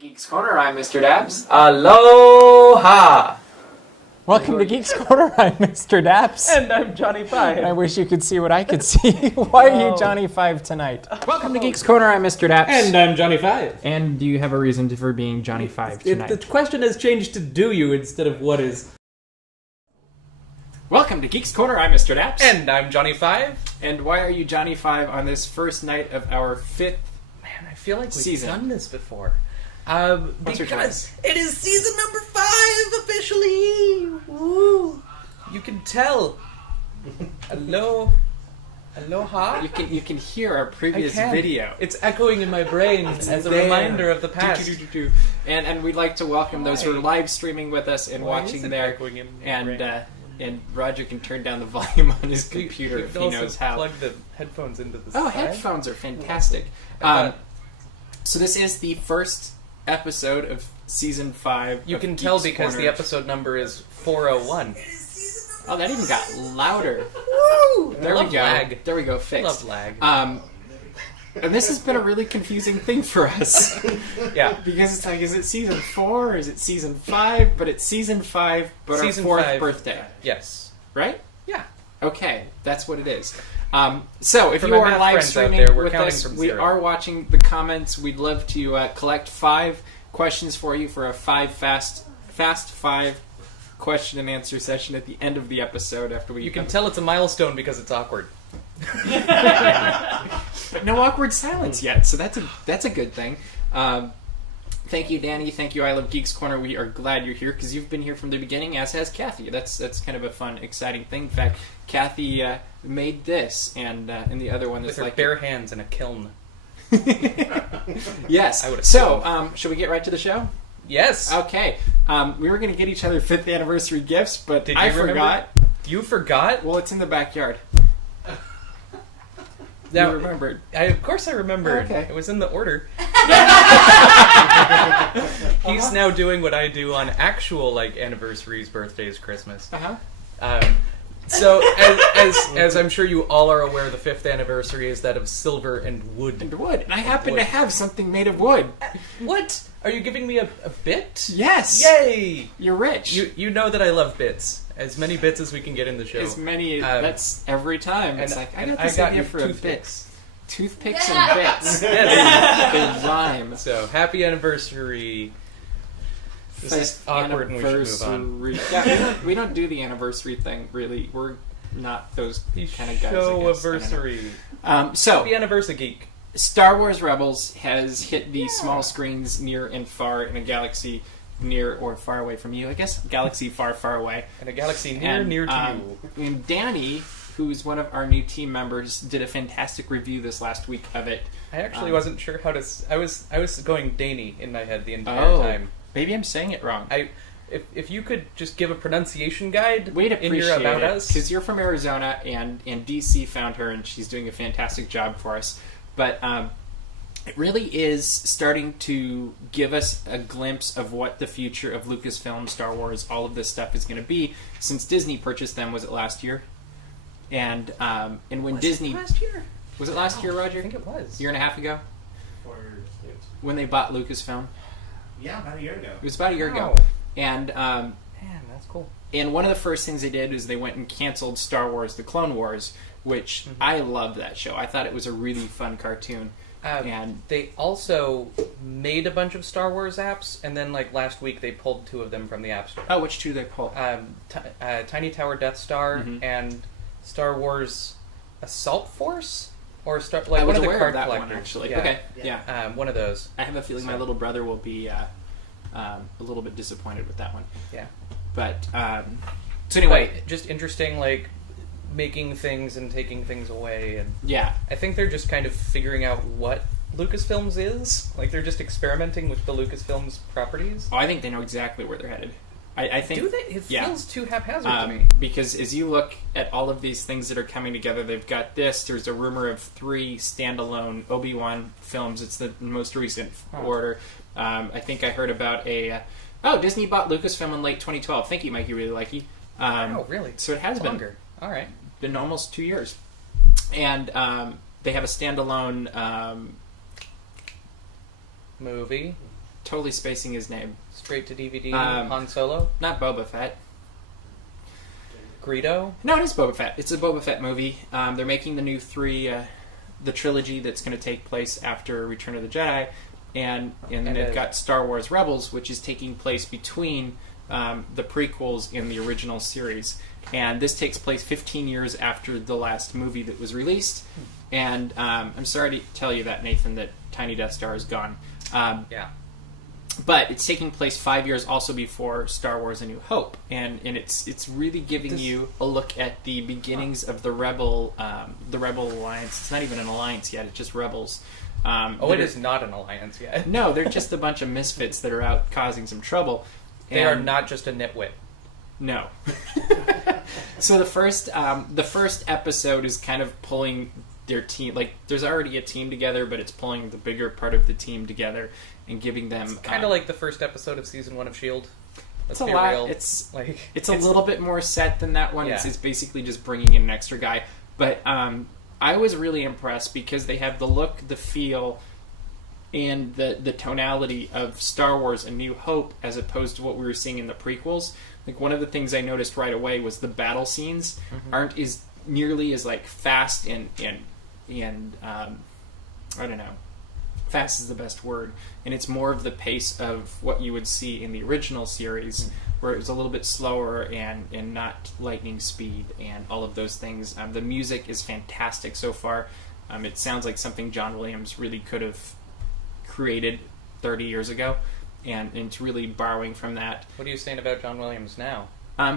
Geeks Corner, I'm Mr. DAPs. Aloha! Welcome to Geeks Corner. I'm Mr. DAPs. And I'm Johnny Five. I wish you could see what I could see. Why are you Johnny Five tonight? Welcome to Geeks Corner, I'm Mr. DAPs. And I'm Johnny Five. And do you have a reason for being Johnny Five tonight? The question has changed to do you instead of what is. Welcome to Geeks Corner, I'm Mr. DAPs. And I'm Johnny Five. And why are you Johnny Five on this first night of our fifth Man, I feel like we've season. done this before. Because it is season number 5 officially. Woo! You can tell. Aloha. You can hear our previous video. It's echoing in my brain as a reminder of the past. And we'd like to welcome those who are live streaming with us and watching there. And Roger can turn down the volume on his computer if he knows how. Plug the headphones into the side. Headphones are fantastic. So this is the first episode of season 5. You can tell because the episode number is 401. Oh, that even got louder. Woo! There we go. Lag. There we go. Fixed. Love lag. And this has been a really confusing thing for us. Yeah. Because it's like, is it season 4? Is it season 5? But it's season 5, but season our 4th birthday. Yes. Right? Yeah. Okay, that's what it is. So if For you my are math live friends out streaming there, we're with counting us, from we 0. are watching the comments. We'd love to collect 5 questions for you for a fast 5 question and answer session at the end of the episode. After we, you can tell it's a milestone because it's awkward. But no awkward silence yet, so that's a good thing. Thank you, Danny. Thank you, I Love Geeks Corner. We are glad you're here because you've been here from the beginning, as has Kathy. That's kind of a fun, exciting thing. In fact, Kathy made this, and the other one is with her like bare hands in a kiln. Yes. I So, should we get right to the show? Yes. Okay. We were going to get each other 5th anniversary gifts, but I forgot. You forgot? Well, it's in the backyard. Now, you remembered. Of course I remembered. Okay. It was in the order. He's now doing what I do on actual anniversaries, birthdays, Christmas. So, as I'm sure you all are aware, the 5th anniversary is that of silver and wood. And I happen to have something made of wood. What? Are you giving me a bit? Yes. Yay! You're rich. You know that I love bits. As many bits as we can get in the show. As many. That's every time. It's like, I got this got idea you for toothpicks. Toothpicks and bits. Yes. They rhyme. So, happy anniversary. This is awkward and we should move on. Yeah, we don't do the anniversary thing, really. We're not those kind of guys. Show-anniversary. So, happy anniversary, geek. Star Wars Rebels has hit the small screens near and far in a galaxy near or far away from you. I guess galaxy far, far away. And a galaxy near to you. And Danny, who's one of our new team members, did a fantastic review this last week of it. I actually wasn't sure how to... I was going Danny in my head the entire time. Maybe I'm saying it wrong. If you could just give a pronunciation guide We'd in your appreciate About it, Us. because you're from Arizona, and DC found her, and she's doing a fantastic job for us. But it really is starting to give us a glimpse of what the future of Lucasfilm, Star Wars, all of this stuff is going to be. Since Disney purchased them, was it last year? And when Disney... last year? Was it last year, Roger? I think it was. A year and a half ago? When they bought Lucasfilm? Yeah, about a year ago. It was about a year ago. And man, that's cool. And one of the first things they did is they went and canceled Star Wars: The Clone Wars, which I loved that show. I thought it was a really fun cartoon. And they also made a bunch of Star Wars apps, and then last week they pulled 2 of them from the App Store. Oh, which 2 did they pull? Tiny Tower Death Star and Star Wars Assault Force, or one of the card that collectors. One, actually. Yeah. Okay, yeah. One of those. I have a feeling my little brother will be a little bit disappointed with that one. Yeah. But so anyway, just interesting, making things and taking things away, and yeah, I think they're just kind of figuring out what Lucasfilms is. They're just experimenting with the Lucasfilms properties. Oh, I think they know exactly where they're headed. I think. Do they? It feels too haphazard to me. Because as you look at all of these things that are coming together, they've got this. There's a rumor of 3 standalone ObiWan films. It's the most recent order. I think I heard about Disney bought Lucasfilm in late 2012. Thank you, Mikey, really likey. Oh, really? So it has longer. All right. Been almost 2 years. And they have a standalone movie. totally spacing his name. Straight to DVD, Han Solo? Not Boba Fett. Greedo? No, it is Boba Fett. It's a Boba Fett movie. They're making the new the trilogy that's going to take place after Return of the Jedi, and then they've got Star Wars Rebels, which is taking place between the prequels in the original series. And this takes place 15 years after the last movie that was released. And I'm sorry to tell you that, Nathan, that Tiny Death Star is gone. Yeah. But it's taking place 5 years also before Star Wars: A New Hope, and it's really giving you a look at the beginnings of the Rebel Alliance. It's not even an alliance yet; it's just rebels. It is not an alliance yet. No, they're just a bunch of misfits that are out causing some trouble. They are not just a nitwit. No. So the first episode is kind of pulling their team. Like, there's already a team together, but it's pulling the bigger part of the team together and giving them kind of like the first episode of season 1 of S.H.I.E.L.D. It's a lot. Real. It's a little bit more set than that one. Yeah. It's basically just bringing in an extra guy. But I was really impressed because they have the look, the feel, and the tonality of Star Wars: A New Hope as opposed to what we were seeing in the prequels. Like, one of the things I noticed right away was the battle scenes aren't as nearly as like fast and I don't know. Fast is the best word, and it's more of the pace of what you would see in the original series, where it was a little bit slower and not lightning speed and all of those things. The music is fantastic so far. It sounds like something John Williams really could have created 30 years ago, and it's really borrowing from that. What are you saying about John Williams now?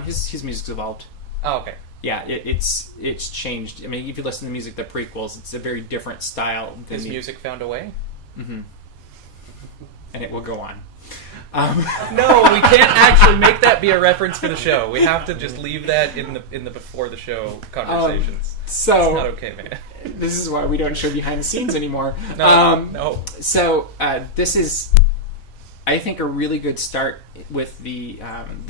His music's evolved. Oh, okay. Yeah, it's changed. I mean, if you listen to the music, the prequels, it's a very different style. His music found a way? Mm-hmm. And it will go on. No, we can't actually make that be a reference for the show. We have to just leave that in the before the show conversations. So it's not okay, man. This is why we don't show behind the scenes anymore. No. So this is, I think, a really good start with the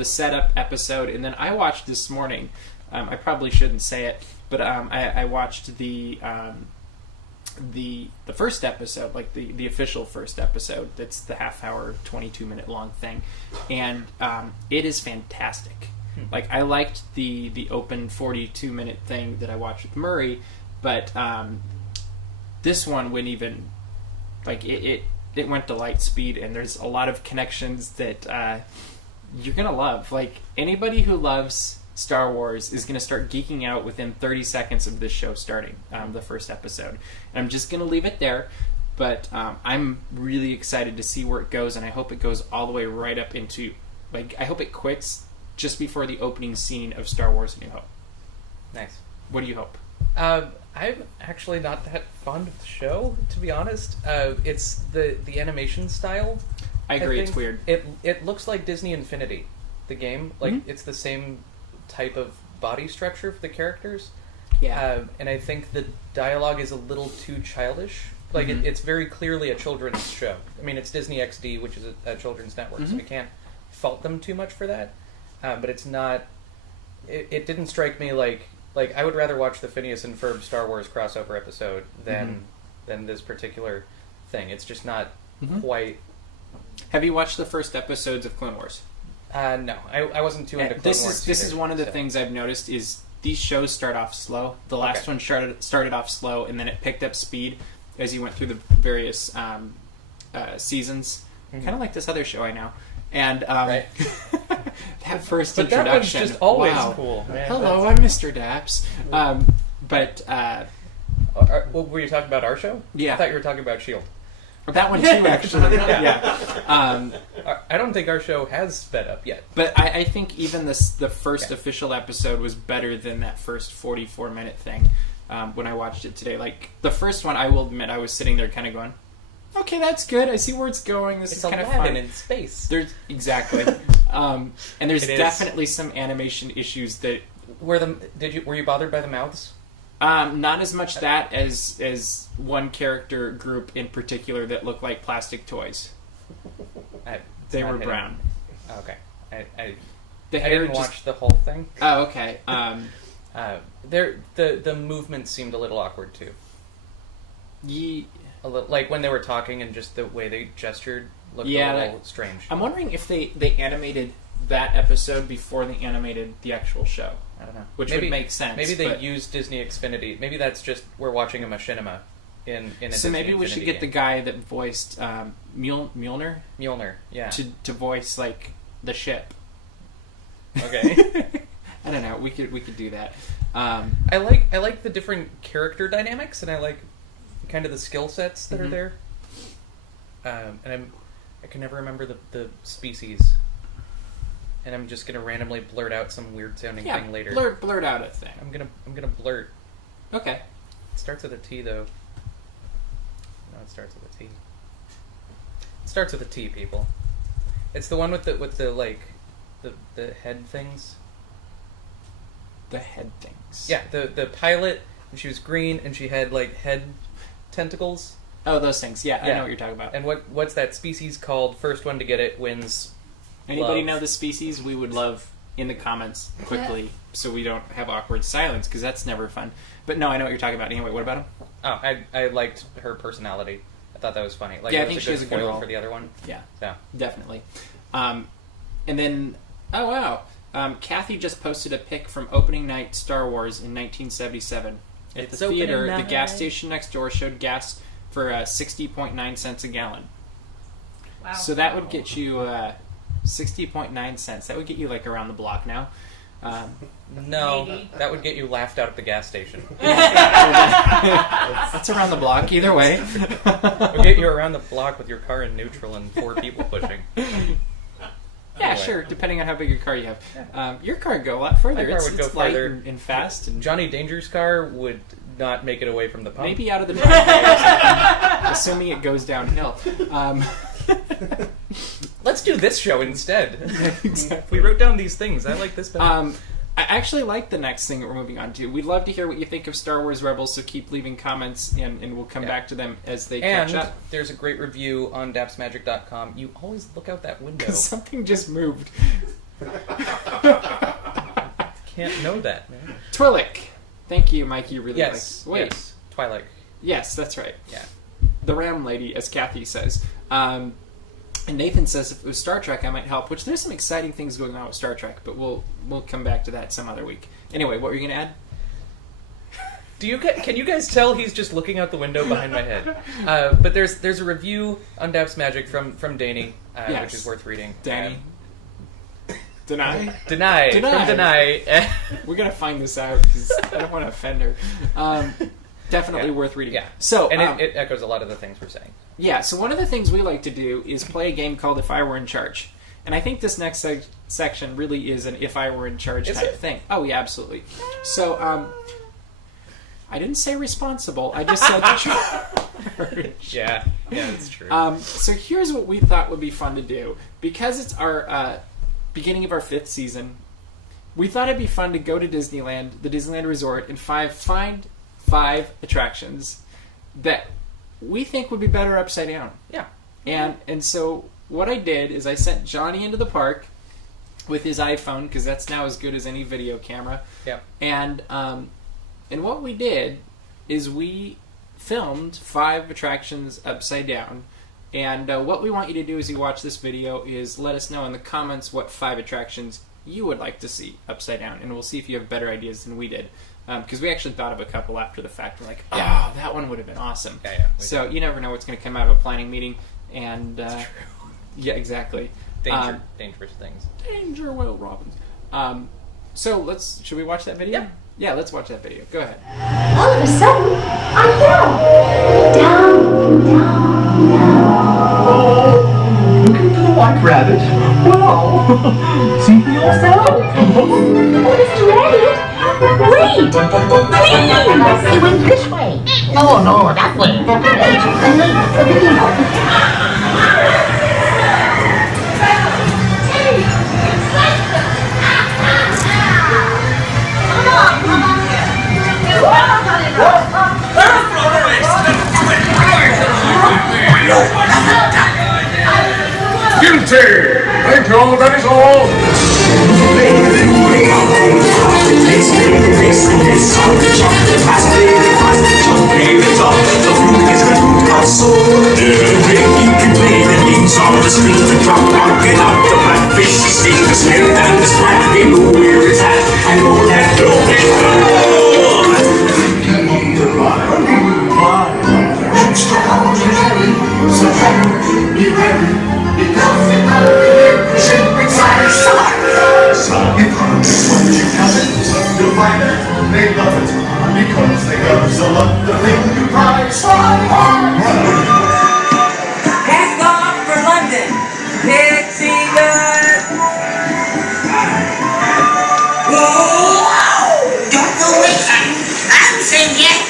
setup episode. And then I watched this morning. I probably shouldn't say it, but I watched the first episode, like the official first episode. That's the half-hour, 22-minute long thing, and it is fantastic. Like, I liked the open 42-minute thing that I watched with Murray, but this one went even, like, it went to light speed, and there's a lot of connections that you're gonna love. Like, anybody who loves Star Wars is going to start geeking out within 30 seconds of this show starting, the first episode. And I'm just going to leave it there, but I'm really excited to see where it goes, and I hope it goes all the way right up into, like, I hope it quits just before the opening scene of Star Wars: A New Hope. Nice. What do you hope? I'm actually not that fond of the show, to be honest. It's the animation style. I agree, it's weird. It looks like Disney Infinity, the game. Like, it's the same type of body structure for the characters. Yeah. And I think the dialogue is a little too childish. Like, it's very clearly a children's show. I mean, it's Disney XD, which is a children's network, so I can't fault them too much for that. But it's not... It didn't strike me like I would rather watch the Phineas and Ferb Star Wars crossover episode than this particular thing. It's just not quite... Have you watched the first episodes of Clone Wars? No, I wasn't too into Clone Wars. This is one of the things I've noticed is these shows start off slow. The last one started off slow, and then it picked up speed as you went through the various seasons. Kind of like this other show I know. And right. that first but introduction, that one's just always wow. cool. Man, hello, I'm Mr. DAPs. What were you talking about? Our show? Yeah. I thought you were talking about S.H.I.E.L.D. That one too, actually. Yeah. I don't think our show has sped up yet. But I think even the first official episode was better than that first 44-minute thing when I watched it today. Like, the first one, I will admit, I was sitting there kind of going, okay, that's good. I see where it's going. This is kind of fun. in space. Exactly. And there's definitely some animation issues that... Were you bothered by the mouths? Not as much that as one character group in particular that looked like plastic toys. They were brown. Okay. I hair didn't watch the whole thing. Oh, okay. The movement seemed a little awkward too. A little, like when they were talking and just the way they gestured looked a little strange. I'm wondering if they animated that episode before they animated the actual show. I don't know. Which would make sense. Maybe they used Disney Xfinity. Maybe that's just we're watching a machinima in a So Disney maybe we Xfinity should get game. the guy that voiced Mjolnir yeah. to voice like the ship. Okay. I don't know. We could do that. I like the different character dynamics, and I like kind of the skill sets that are there. And I can never remember the species, and I'm just gonna randomly blurt out some weird sounding thing later. Blurt out a thing. I'm gonna blurt. Okay. It starts with a T though. No, it starts with a T. It starts with a T, people. It's the one with the like the head things. The head things. Yeah, the pilot, and she was green, and she had like head tentacles. Oh, those things. Yeah, I know what you're talking about. And what's that species called? First one to get it wins. Anybody love. know the species? We would love in the comments quickly, so we don't have awkward silence, because that's never fun. But no, I know what you're talking about. Anyway, what about him? Oh, I liked her personality. I thought that was funny. Like, Yeah, I it was think a she good has a good foil role. for the other one. Yeah, So. definitely. And then, oh wow, Kathy just posted a pic from opening night Star Wars in 1977. At It's the theater, opening the gas night. station next door showed gas for 60.9 cents a gallon. Wow. So that would get you 60.9 cents. That would get you like around the block now. No, Maybe. that would get you laughed out at the gas station. That's around the block either way. It would get you around the block with your car in neutral and 4 people pushing. Yeah, Anyway. sure. Depending on how big your car you have. Your car would go a lot further. My car it's would go it's light further. and fast, and Johnny Danger's car would not make it away from the pump. maybe out of the driveway or something, assuming it goes downhill. Let's do this show instead. Exactly. We wrote down these things. I like this better. I actually like the next thing that we're moving on to. We'd love to hear what you think of Star Wars Rebels, so keep leaving comments, and we'll come back to them as they catch And up. there's a great review on dapsmagic.com. You always look out that window. Something just moved. Can't know that, man. Twillick. Thank you, Mikey. Really Yes. likes. Wait. Yes. Twilight. Yes, that's right. Yeah. The Ram Lady, as Kathy says. And Nathan says if it was Star Trek, I might help. Which there's some exciting things going on with Star Trek, but we'll come back to that some other week. Anyway, what were you going to add? Can you guys tell he's just looking out the window behind my head? But there's a review on Daps Magic from Danny, Yes. which is worth reading. Danny. Deny. Deny. Deny. From Deny. We're gonna find this out because I don't want to offend her. Definitely worth reading. Yeah. So And it echoes a lot of the things we're saying. yeah. So one of the things we like to do is play a game called If I Were in Charge, and I think this next section really is an If I Were in Charge Is type it? thing. Oh yeah, absolutely. So I didn't say responsible. I just said charge. Yeah, that's true. So here's what we thought would be fun to do. Because it's our beginning of our 5th season, we thought it'd be fun to go to Disneyland, the Disneyland Resort, and find 5 attractions that we think would be better upside down. Yeah. And so what I did is I sent Johnny into the park with his iPhone, because that's now as good as any video camera. Yeah. And what we did is we filmed 5 attractions upside down. And what we want you to do as you watch this video is let us know in the comments what 5 attractions you would like to see upside down. And we'll see if you have better ideas than we did. Because we actually thought of a couple after the fact. We're like, that one would have been awesome. Yeah, So you never know what's going to come out of a planning meeting. And That's true. yeah, exactly. Dangerous things. Danger, Will Robbins. So should we watch that video? Yeah. Yeah, let's watch that video. Go ahead. All of a sudden, I fell. Down, down, down. Looking for the white rabbit? Wow! See for yourself! Oh, Mr. Elliot, wait! Please! It went this way. No, that way. Guilty! Thank you, that is all! The fruit is a fruit of soul. The way you can play the theme song. on the street to drop out, get out the blackfish, sting the smell and the sprat, he will wear his hat and won't have to get so be ready, because the ship inside is if what you covet, you'll find it, they love it, because they love so love the thing you prize. Cast off for London, pitching us. Whoa! Don't go away, I'm singing.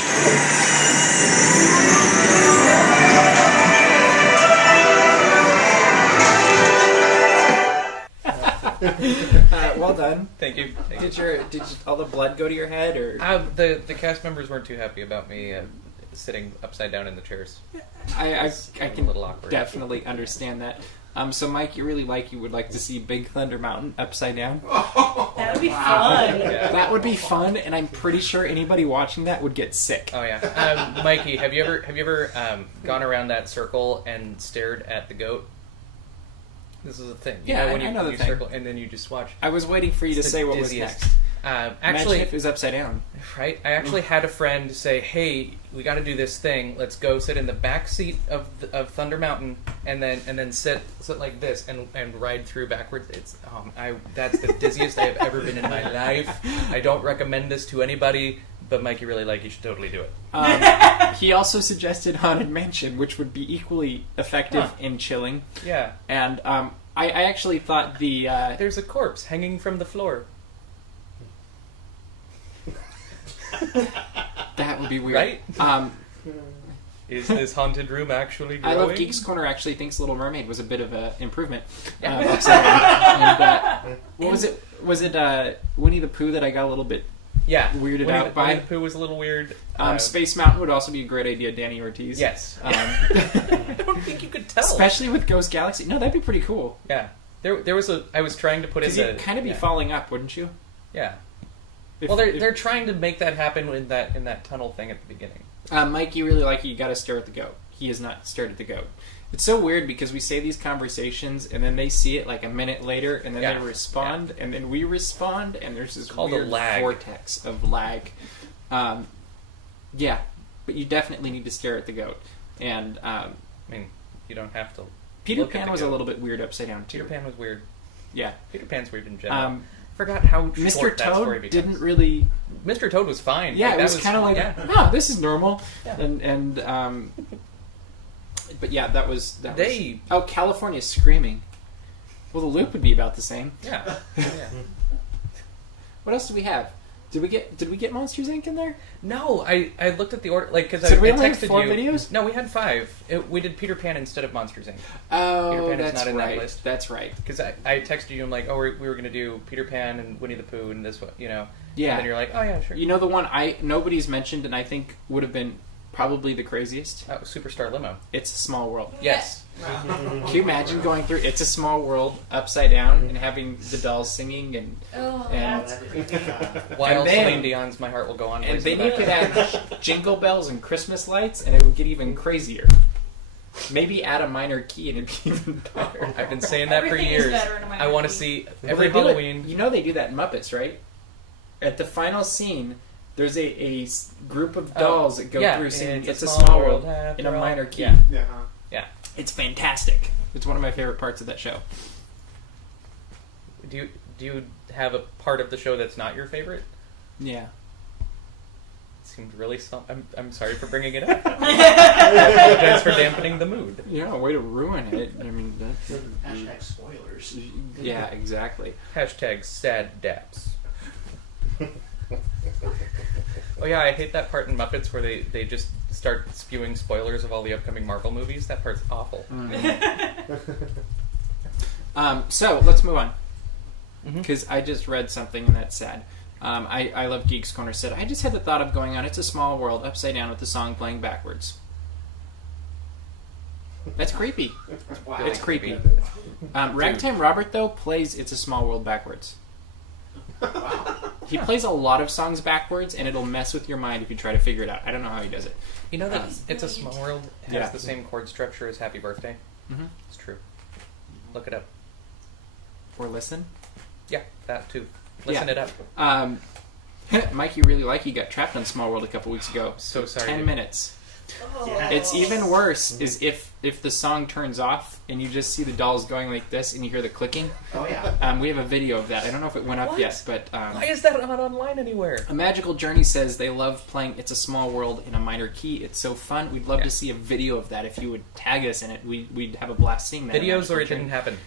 Well done. Thank you. Did all the blood go to your head, or The cast members weren't too happy about me sitting upside down in the chairs. I A can little awkward. definitely understand that. So Mike, you would like to see Big Thunder Mountain upside down? That would be fun. Yeah. That would be fun, and I'm pretty sure anybody watching that would get sick. Oh yeah, Mikey, have you ever gone around that circle and stared at the goat? This is a thing. You Yeah, know, when I you, know the you thing. circle and then you just watch. I was waiting for you to It's the say what was dizziest. next. Actually, Imagine if it was upside down. right? I actually had a friend say, "Hey, we got to do this thing. Let's go sit in the back seat of Thunder Mountain, and then sit like this and ride through backwards." It's that's the dizziest I have ever been in my life. I don't recommend this to anybody, but Mikey really you should totally do it. He also suggested Haunted Mansion, which would be equally effective Huh. in chilling. Yeah, And I actually thought the there's a corpse hanging from the floor. that would be weird. Right? Is this haunted room actually growing? I Love Geeks Corner actually thinks Little Mermaid was a bit of an improvement. Upside down. And, what was it? Was it Winnie the Pooh that I got a little bit Yeah, weirded Winnie out the, by? Winnie the Pooh was a little weird. Space Mountain would also be a great idea, Danny Ortiz. Yes. I don't think you could tell. Especially with Ghost Galaxy. No, that'd be pretty cool. Yeah. There was I was trying to put in Because the... you'd kind of be yeah. falling up, wouldn't you? Yeah. If- Well, if- they're trying to make that happen in that tunnel thing at the beginning. Mike, you really like it. You got to stare at the goat. He has not stared at the goat. It's so weird because we say these conversations and then they see it like a minute later and then Yeah. they respond and then we respond and there's this called a weird lag. vortex of lag. Yeah, but you definitely need to stare at the goat. And I mean, you don't have to. Peter look at Pan the was a goat. little bit weird upside down too. Peter Pan was weird. Yeah. Peter Pan's weird in general. I forgot how Mr. short that story Toad becomes. didn't really. Mr. Toad was fine. Yeah, Like, it that was kind of like, yeah. oh, this is normal. Yeah. And but yeah, that was. They- Oh, California Screaming. Well, the loop would be about the same. Yeah. Yeah. What else do we have? Did we get Monsters Inc. in there? No, I looked at the order because So I we only have texted 4 you. videos? No, we had 5. We did Peter Pan instead of Monsters Inc. Oh, Peter Pan is that's not in that right. list. That's right. Because I texted you, I'm like, oh, we were going to do Peter Pan and Winnie the Pooh and this one, you know. Yeah. And then you're like, oh yeah, sure. You know the one nobody's mentioned and I think would have been probably the craziest? Oh, Superstar Limo. It's a Small World. Yes. Can you imagine going through It's a Small World upside down and having the dolls singing and While And then- Celine Dion's My Heart Will Go On. and plays in then the you could background. add jingle bells and Christmas lights and it would get even crazier. Maybe add a minor key and it'd be even better. I've been saying that for Everything is years. better in a minor I want to key. see Well, every they do it- Halloween. You know they do that in Muppets, right? At the final scene, there's a group of dolls that go yeah, through singing It's "It's a Small World" after in a all. minor key. Yeah. Yeah. It's fantastic. It's one of my favorite parts of that show. Do you have a part of the show that's not your favorite? Yeah. It seemed really. I'm sorry for bringing it up. I apologize for dampening the mood. Yeah, way to ruin it. I mean, that's... Hashtag spoilers. Yeah, exactly. Hashtag sad DAPs. Oh yeah, I hate that part in Muppets where they just start spewing spoilers of all the upcoming Marvel movies. That part's awful. So, let's move on. Mhm. Because I just read something and that's sad. I Love Geeks Corner said, I just had the thought of going on It's a Small World upside down with the song playing backwards. That's creepy. Wow. It's creepy. Ragtime Robert, though, plays It's a Small World backwards. He plays a lot of songs backwards, and it'll mess with your mind if you try to figure it out. I don't know how he does it. You know that It's a Small World has Yeah. the same chord structure as Happy Birthday? Mhm. It's true. Look it up. Or listen. Yeah, that too. Listen it up. Mike, you really like you got trapped on Small World a couple weeks ago. So sorry. 10 minutes. Yeah. It's even worse is if the song turns off and you just see the dolls going like this and you hear the clicking. Oh yeah. We have a video of that. I don't know if it went up What? yet, but Why is that not online anywhere? A Magical Journey says they love playing It's a Small World in a minor key. It's so fun. We'd love to see a video of that. If you would tag us in it, we'd have a blast seeing that. Videos or it didn't happen?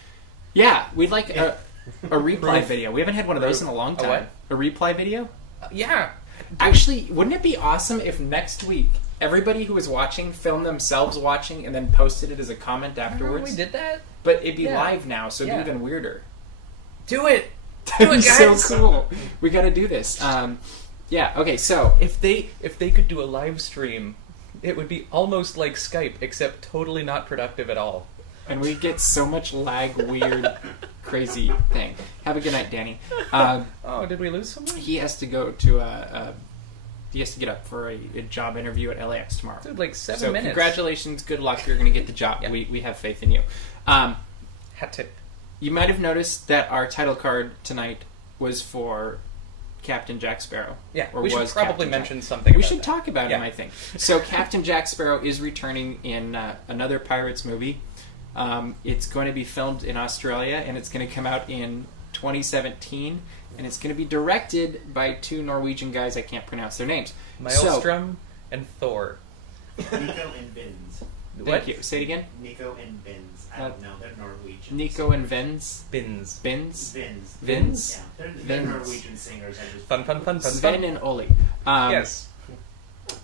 Yeah, we'd like a replay video. We haven't had one of those in a long time. what? A replay video? Yeah. Actually, wouldn't it be awesome if next week everybody who was watching filmed themselves watching and then posted it as a comment afterwards? We did that? But it'd be Yeah. live now, so it'd Yeah. be even weirder. Do it! That'd Do it, be so guys! cool. We gotta do this. Yeah, okay, so... If they could do a live stream, it would be almost like Skype, except totally not productive at all. And we get so much lag, weird, crazy thing. Have a good night, Danny. Did we lose someone? He has to go to he has to get up for a job interview at LAX tomorrow. Dude, like 7 So minutes. congratulations, good luck. You're going to get the job. Yeah. We have faith in you. Hat tip. You might have noticed that our title card tonight was for Captain Jack Sparrow. Yeah, or we should was probably Captain mention Jack. something We about should that. talk about him, Yeah. I think. So Captain Jack Sparrow is returning in another Pirates movie. It's going to be filmed in Australia, and it's going to come out in 2017, and it's going to be directed by 2 Norwegian guys. I can't pronounce their names. Maelstrom and Thor. Nico and Bins. Thank you. Say it again. Nico and Bins. I don't know. They're Norwegian. Nico and Vins. Bins. Bins? Vins. Vins? Yeah, they're Vins. Norwegian singers. I just Fun. Sven and Oli. Yes.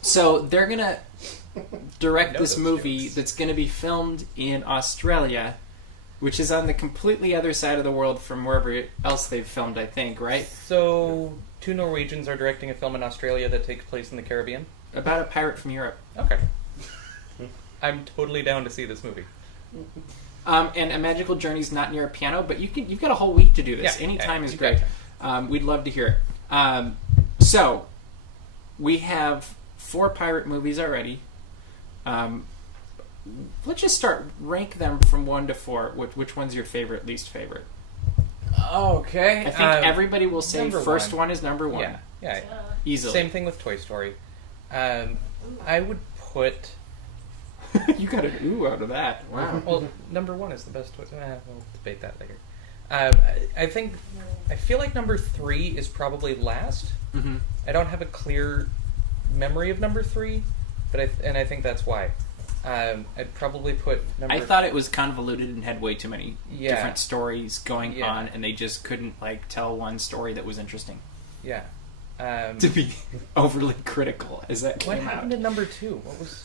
So they're going to direct know this those movie jokes. that's going to be filmed in Australia, which is on the completely other side of the world from wherever else they've filmed, I think, right? So, 2 Norwegians are directing a film in Australia that takes place in the Caribbean? About a pirate from Europe. Okay. I'm totally down to see this movie. And A Magical Journey's not near a piano, but you've got a whole week to do this. Yeah, Any time is you've great. got We'd love to hear it. So, we have 4 pirate movies already. Let's just start. Rank them from 1 to 4. Which one's your favorite, least favorite? Okay. I think everybody will say number first 1. one is number 1. Yeah. Easily. Same thing with Toy Story. I would put... You got an ooh out of that. Wow. Well, number 1 is the best Toy Story. We'll debate that later. I feel like number 3 is probably last. Mm-hmm. I don't have a clear memory of number 3, but I think that's why. I'd probably put number... I thought it was convoluted and had way too many Yeah. different stories going Yeah. on, and they just couldn't tell one story that was interesting. Yeah. To be overly critical as that What came happened to number 2? What was...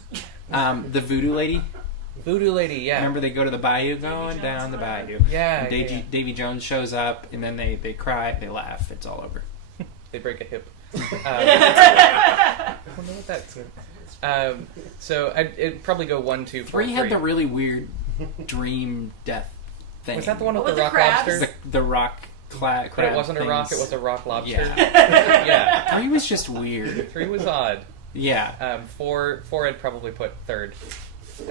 The Voodoo Lady. Voodoo Lady, yeah. Remember they go to the bayou, going down the bayou. Yeah, And Davy Jones shows up, and then they cry, they laugh, it's all over. They break a hip. I don't know what that's. So it'd probably go 1, 2, 4, 3 had the really weird dream death thing. Was that the one with With the the rock crabs? lobster? The rock crab But it wasn't a rock, it things. was a rock lobster. Yeah. Yeah. 3 was just weird. 3 was odd. Yeah. 4 I'd probably put third.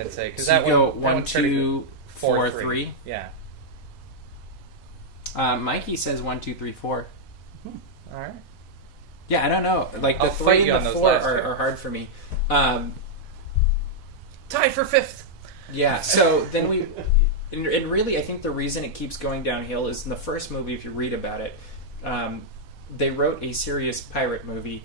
I'd say because So that you go that 1, one's pretty 2, good. 4, 3. Yeah. Mikey says 1, 2, 3, 4. All right. Yeah, I don't know. The I'll 3 fight you on and the those 4 last two. are hard for me. Tie for 5th. Yeah. So then we, and really, I think the reason it keeps going downhill is in the first movie. If you read about it, they wrote a serious pirate movie,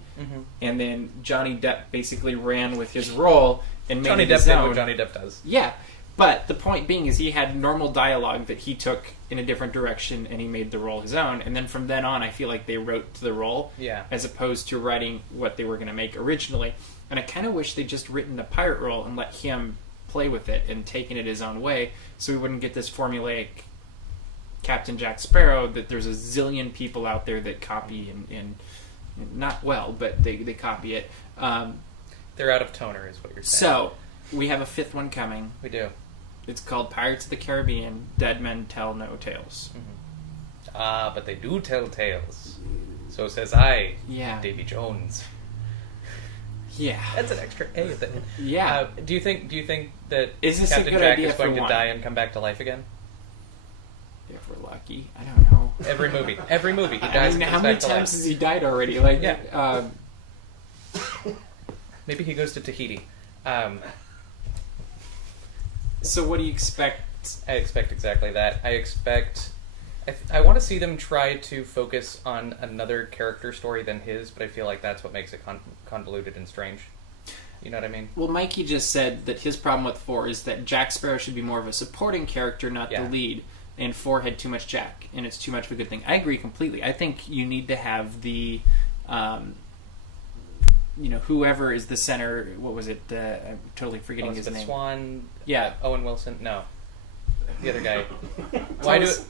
and then Johnny Depp basically ran with his role and made Johnny it Depp his did own. what Johnny Depp does. Yeah, but the point being is he had normal dialogue that he took in a different direction, and he made the role his own. And then from then on, I feel like they wrote to the role, Yeah. as opposed to writing what they were going to make originally. And I kind of wish they'd just written a pirate role and let him play with it and taken it his own way, so we wouldn't get this formulaic Captain Jack Sparrow that there's a zillion people out there that copy and not well, but they copy it. They're out of toner, is what you're saying. So we have a 5th one coming. We do. It's called Pirates of the Caribbean, Dead Men Tell No Tales. But they do tell tales. So says I, Yeah. Davy Jones. Yeah. That's an extra A at the end. Yeah. Do you think that Is this a Captain good Jack idea is going for to one? die and come back to life again? we're lucky. I don't know. Every movie he dies. I mean, how many times has he died already? Like, yeah. Maybe he goes to Tahiti. So what do you expect? I expect exactly that. I want to see them try to focus on another character story than his, but I feel like that's what makes it convoluted and strange. You know what I mean? Well, Mikey just said that his problem with 4 is that Jack Sparrow should be more of a supporting character, not the lead, and 4 had too much Jack, and it's too much of a good thing. I agree completely. I think you need to have the, whoever is the center, what was it? I'm totally forgetting his name. Swan? Yeah. Owen Wilson? No. The other guy.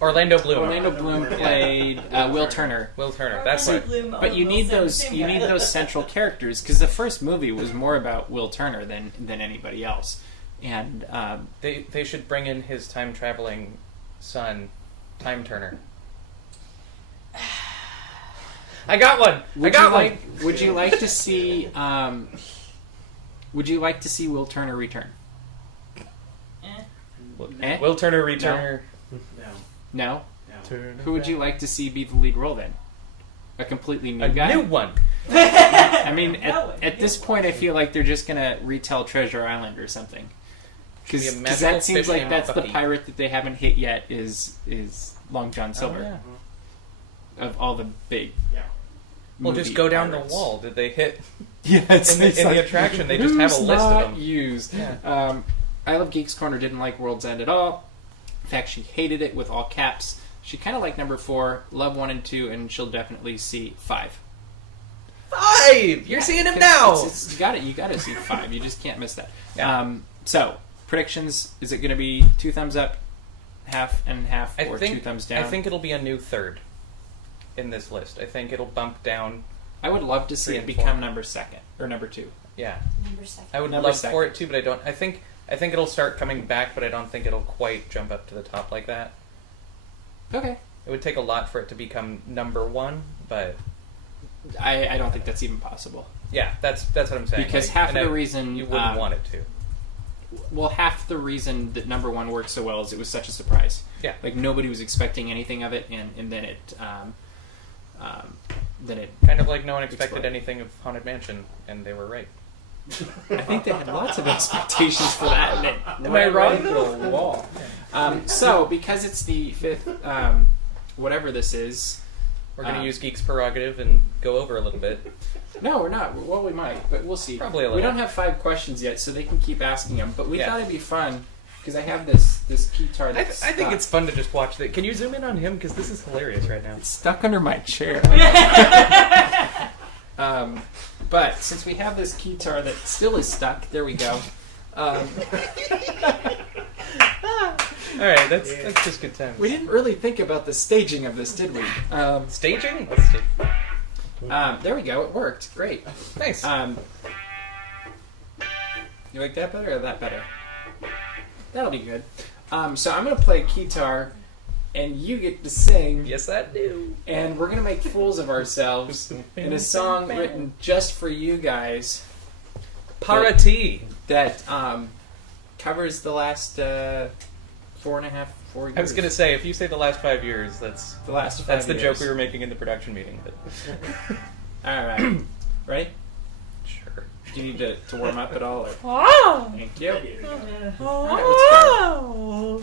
Orlando Bloom. Orlando Bloom played Will Turner. Will Turner. That's right. But you need those central characters because the first movie was more about Will Turner than anybody else, and they should bring in his time traveling son, Time Turner. I got one. Would you like to see? Would you like to see Will Turner return? Will Turner return? No. Who would you like to see be the lead role then? A completely new guy? A new one. I mean, at this point, I feel like they're just gonna retell Treasure Island or something. Because that seems like that's the pirate that they haven't hit yet is Long John Silver. Oh, yeah. Of all the big. Well, just go down the wall. Did they hit? Yeah, in the attraction, they just have a list of them. Used. Yeah. I Love Geeks Corner didn't like World's End at all. In fact, she hated it with all caps. She kind of liked number 4, love 1 and 2, and she'll definitely see 5. 5! You're seeing him now! You got to see 5. You just can't miss that. Yeah. So, predictions. Is it going to be 2 thumbs up, half and half, or 2 thumbs down? I think it'll be a new 3rd in this list. I think it'll bump down. I would love to see it become number 2. Or number 2. Yeah. Number 2. I would love for it to, but I don't. I think it'll start coming back, but I don't think it'll quite jump up to the top like that. Okay. It would take a lot for it to become number 1, but I don't think that's even possible. Yeah, that's what I'm saying. Because half of the reason you wouldn't want it to. Well, half the reason that number 1 worked so well is it was such a surprise. Yeah. Like nobody was expecting anything of it, and then it kind of like no one expected anything of Haunted Mansion, and they were right. I think they had lots of expectations for that. And Am I wrong? The wall. So, because it's the 5th, whatever this is, we're going to use Geeks Prerogative and go over a little bit. No, we're not. Well, we might, but we'll see. Probably a little. We don't have 5 questions yet, so they can keep asking them. But we thought it'd be fun because I have this keytar that's I think it's fun to just watch that. Can you zoom in on him? Because this is hilarious right now. It's stuck under my chair. But since we have this keytar that still is stuck, there we go. All right, that's just good times. We didn't really think about the staging of this, did we? Staging? Let's see. There we go. It worked. Great. Nice. You like that better or that better? That'll be good. So I'm going to play guitar, and you get to sing. Yes, I do. And we're going to make fools of ourselves in a song written just for you guys. Parati. That covers the last 4 years. I was going to say, if you say the last 5 years, that's the last 5 That's the years. joke we were making in the production meeting. But all right. Right? Sure. Do you need to warm up at all? Or? Wow. Thank you. Wow. All right, let's go.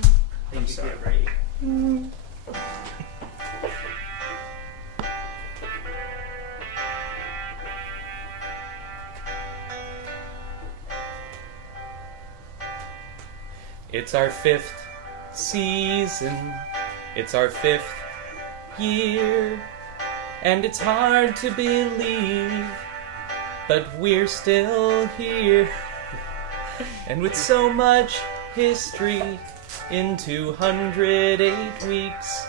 I'm sorry. It's our 5th season. It's our 5th year. And it's hard to believe, but we're still here. And with so much history in 208 weeks,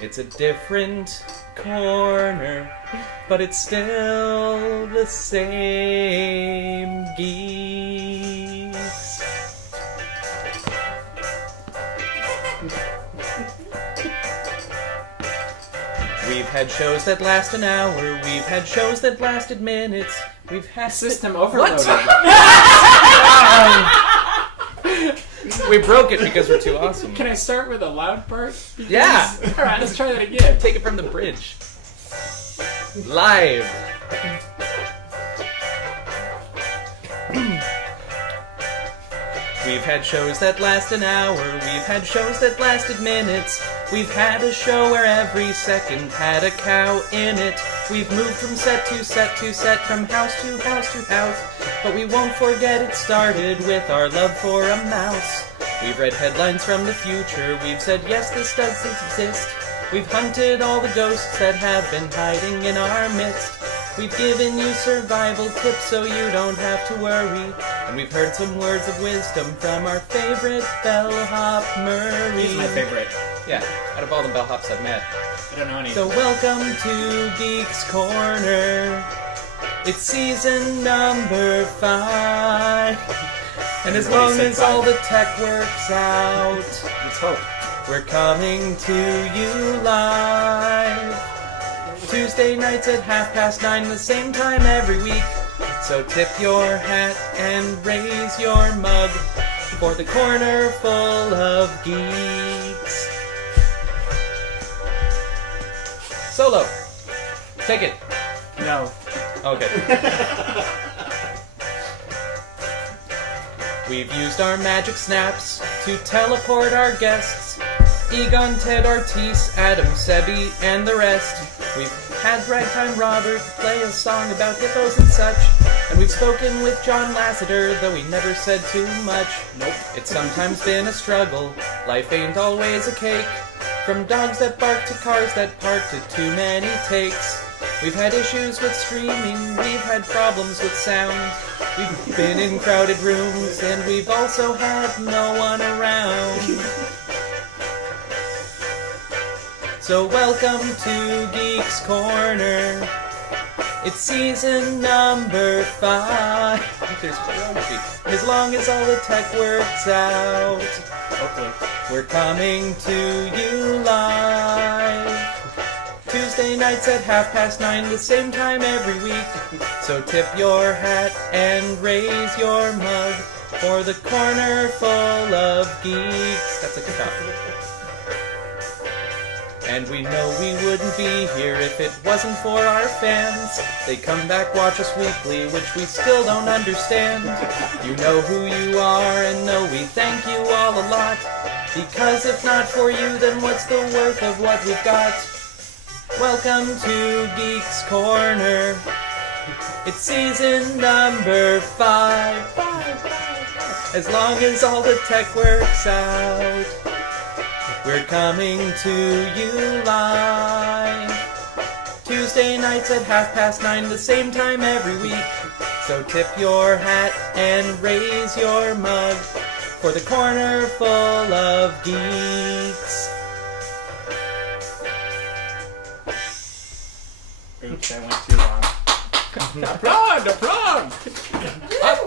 it's a different corner, but it's still the same Geeks. We've had shows that last an hour. We've had shows that lasted minutes. We've had System overloaded. We broke it because we're too awesome. Can I start with a loud part? Because... Yeah. All right, let's try that again. Take it from the bridge. Live. We've had shows that last an hour, we've had shows that lasted minutes. We've had a show where every second had a cow in it. We've moved from set to set to set, from house to house to house. But we won't forget it started with our love for a mouse. We've read headlines from the future, we've said yes, this does exist. We've hunted all the ghosts that have been hiding in our midst. We've given you survival tips so you don't have to worry. And we've heard some words of wisdom from our favorite bellhop Murray. He's my favorite. Yeah, out of all the bellhops I've met. I don't know any. So welcome to Geeks Corner. It's season number 5. And as long as all the tech works out, let's hope. We're coming to you live. Tuesday nights at 9:30, the same time every week. So tip your hat and raise your mug for the corner full of geeks. Solo, take it. No. Okay. We've used our magic snaps to teleport our guests. Egon, Ted, Ortiz, Adam, Sebi, and the rest. We've had Ragtime Robert play a song about hippos and such. And we've spoken with John Lasseter, though he never said too much. Nope. It's sometimes been a struggle. Life ain't always a cake. From dogs that bark to cars that park to too many takes. We've had issues with streaming, we've had problems with sound. We've been in crowded rooms, and we've also had no one around. So welcome to Geeks Corner. It's season number 5. There's choreography. As long as all the tech works out, okay, we're coming to you live. Tuesday nights at 9:30, the same time every week. So tip your hat and raise your mug for the corner full of geeks. That's a good top. And we know we wouldn't be here if it wasn't for our fans. They come back, watch us weekly, which we still don't understand. You know who you are, and know we thank you all a lot. Because if not for you, then what's the worth of what we've got? Welcome to Geeks Corner. It's season number 5. As long as all the tech works out, we're coming to you live. Tuesday nights at 9:30, the same time every week. So tip your hat and raise your mug for the corner full of geeks. Oops, I went too long. Applaud!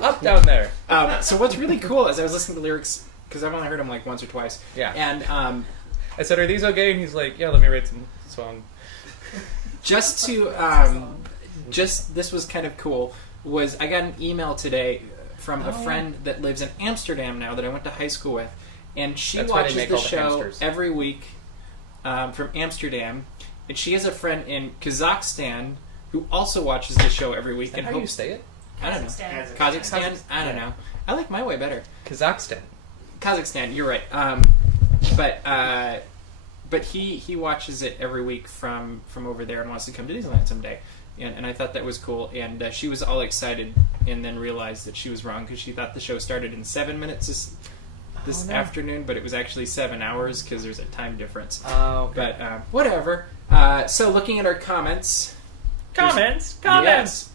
Up, down there. So what's really cool is I was listening to the lyrics, because I've only heard them like once or twice. Yeah. And I said, are these okay? And he's like, yeah, let me write some song. Just to, this was kind of cool, was I got an email today from a friend that lives in Amsterdam now that I went to high school with. And she watches the show every week from Amsterdam. And she has a friend in Kazakhstan who also watches the show every week. How do you say it? I don't know. Kazakhstan? I don't know. I like my way better. Kazakhstan, you're right. But he watches it every week from over there and wants to come to Disneyland someday. And I thought that was cool. And she was all excited and then realized that she was wrong because she thought the show started in 7 minutes this afternoon, but it was actually 7 hours because there's a time difference. Oh, okay. But whatever. So looking at our comments. Comments! Yes.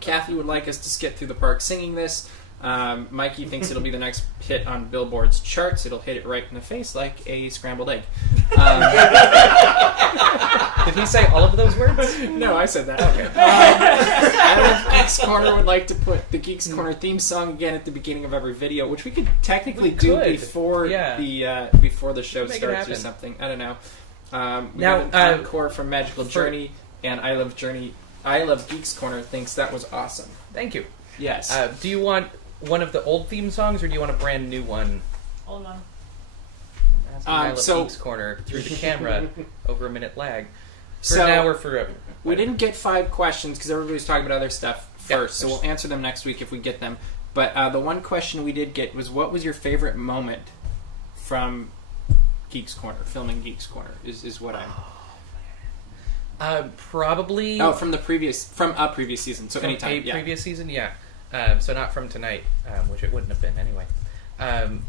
Kathy would like us to skip through the park singing this. Mikey thinks it'll be the next hit on Billboard's charts. It'll hit it right in the face like a scrambled egg. Did he say all of those words? No, I said that. Okay. I love Geeks Corner would like to put the Geeks Corner theme song again at the beginning of every video, which we could technically do before the show starts or something. I don't know. We have an encore from Magical Journey, and I Love Geeks Corner thinks that was awesome. Thank you. Yes. Do you want one of the old theme songs, or do you want a brand new one? Hold on. So Geeks Corner through the camera over a minute lag. For So- now or forever. We didn't get 5 questions because everybody's talking about other stuff first, Yeah. so we'll answer them next week if we get them. But the one question we did get was, what was your favorite moment from Geeks Corner, filming Geeks Corner, is what I'm... Probably... Oh, from a previous season, so from anytime, yeah. previous season, yeah. So not from tonight, which it wouldn't have been anyway.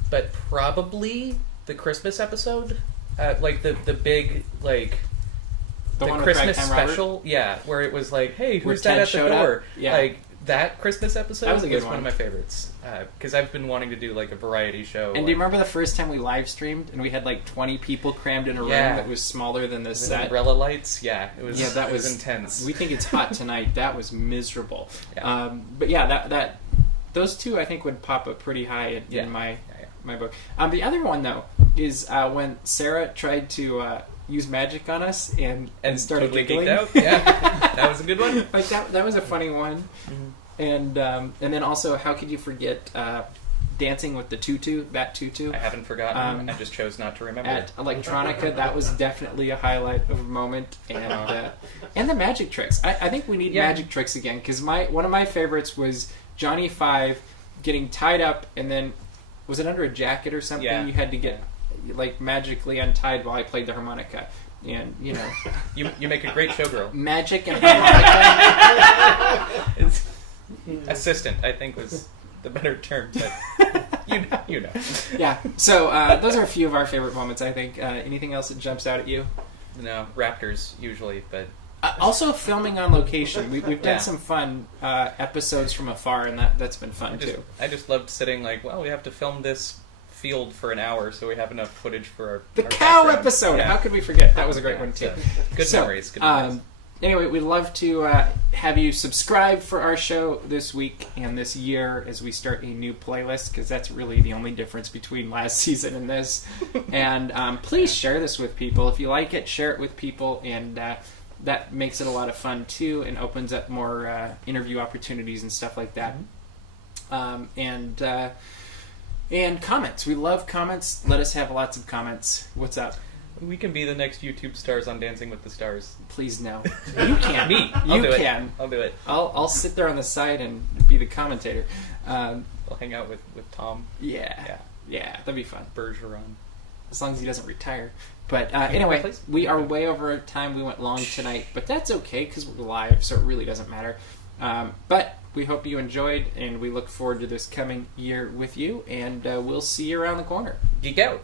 But probably the Christmas episode, like the big, like... The The one with Christmas Ragtime Robert? special, yeah, where it was like, hey, Where who's that Ted at the showed up? door? Yeah. Like, that Christmas episode That was a good one one. of my favorites. Because I've been wanting to do, like, a variety show. And do you remember the first time we live streamed and we had like 20 people crammed in a room Yeah. that was smaller than the the set? umbrella lights? Yeah, it was, That it was intense. We think it's hot tonight. That was miserable. Yeah. But yeah, that those two I think would pop up pretty high in my book. The other one though is when Sarah tried to use magic on us and started totally giggling. geeked out. Yeah, that was a good one. Like that was a funny one. Mm-hmm. And then also, how could you forget dancing with the tutu? I haven't forgotten. I just chose not to remember at Electronica. That was definitely a highlight of a moment, and the magic tricks. I think we need magic tricks again because one of my favorites was Johnny Five getting tied up and then was it under a jacket or something? Yeah. You had to get like magically untied while I played the harmonica, and you know, you make a great showgirl. magic and harmonica. Assistant, I think, was the better term, but you know. Yeah. So those are a few of our favorite moments. I think. Anything else that jumps out at you? No, Raptors usually, but Also, filming on location. We've done Yeah. some fun episodes from afar, and that's been fun too. I just loved sitting like, well, we have to film this field for an hour, so we have enough footage for our The our cow background. episode. Yeah. How could we forget? That was a great one too. So, good So, memories. Good memories. Anyway, we'd love to have you subscribe for our show this week and this year as we start a new playlist, because that's really the only difference between last season and this. And please share this with people. If you like it, share it with people, and that makes it a lot of fun too and opens up more interview opportunities and stuff like that. And comments. We love comments. Let us have lots of comments. What's up? We can be the next YouTube stars on Dancing with the Stars. Please no. You can. Me. You can. I'll do it. I'll sit there on the side and be the commentator. I'll hang out with Tom Yeah, that'd be fun. Bergeron. As long as he doesn't retire. But anyway, please? we are way over time. We went long tonight, but that's okay because we're live, so it really doesn't matter. But we hope you enjoyed, and we look forward to this coming year with you, and we'll see you around the corner. Geek out.